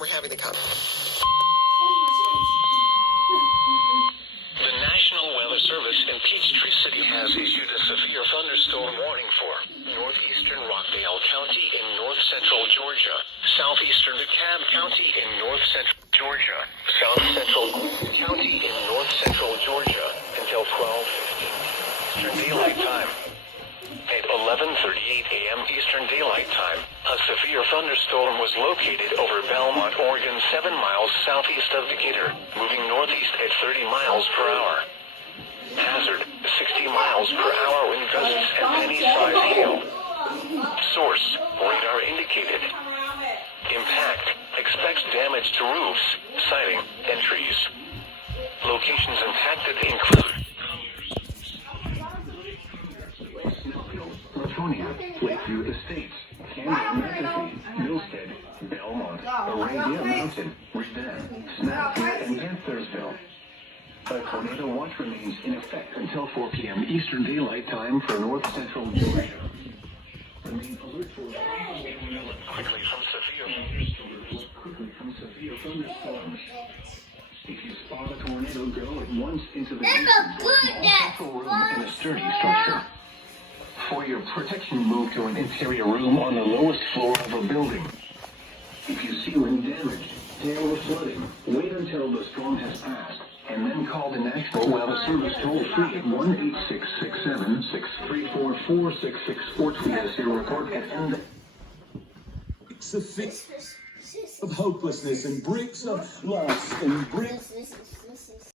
we're having the conversation. The National Weather Service in Peachtree City has issued a severe thunderstorm warning for northeastern Rockdale County in north-central Georgia, southeastern DeKalb County in north-central Georgia, south-central Gwinnett County in north-central Georgia until 12:15 Eastern Daylight Time. At 11:38 a.m. Eastern Daylight Time, a severe thunderstorm was located over Belmont, Oregon, 7 miles southeast of Decatur, moving northeast at 30 miles per hour. Hazard, 60 miles per hour wind gusts and penny-sized hail. Source, radar indicated. Impact, expects damage to roofs, siding, and trees. Locations impacted include Lakeview Estates, Camden, Mississippi, Millstead, Belmont, Arabia Mountain, Redan, Snapfield, and Panthersville. A tornado watch remains in effect until 4 p.m. Eastern Daylight Time for north-central Georgia. Remain alert for quickly from severe thunderstorms. If you spot a tornado, go at once into the central room in a sturdy structure. For your protection, move to an interior room on the lowest floor of a building. If you see wind damage, hail or flooding, wait until the storm has passed, and then call the National Weather Service toll-free at 1-866-7-634-4664 or tweet us your report at end. It's a fix of hopelessness and bricks of loss and bricks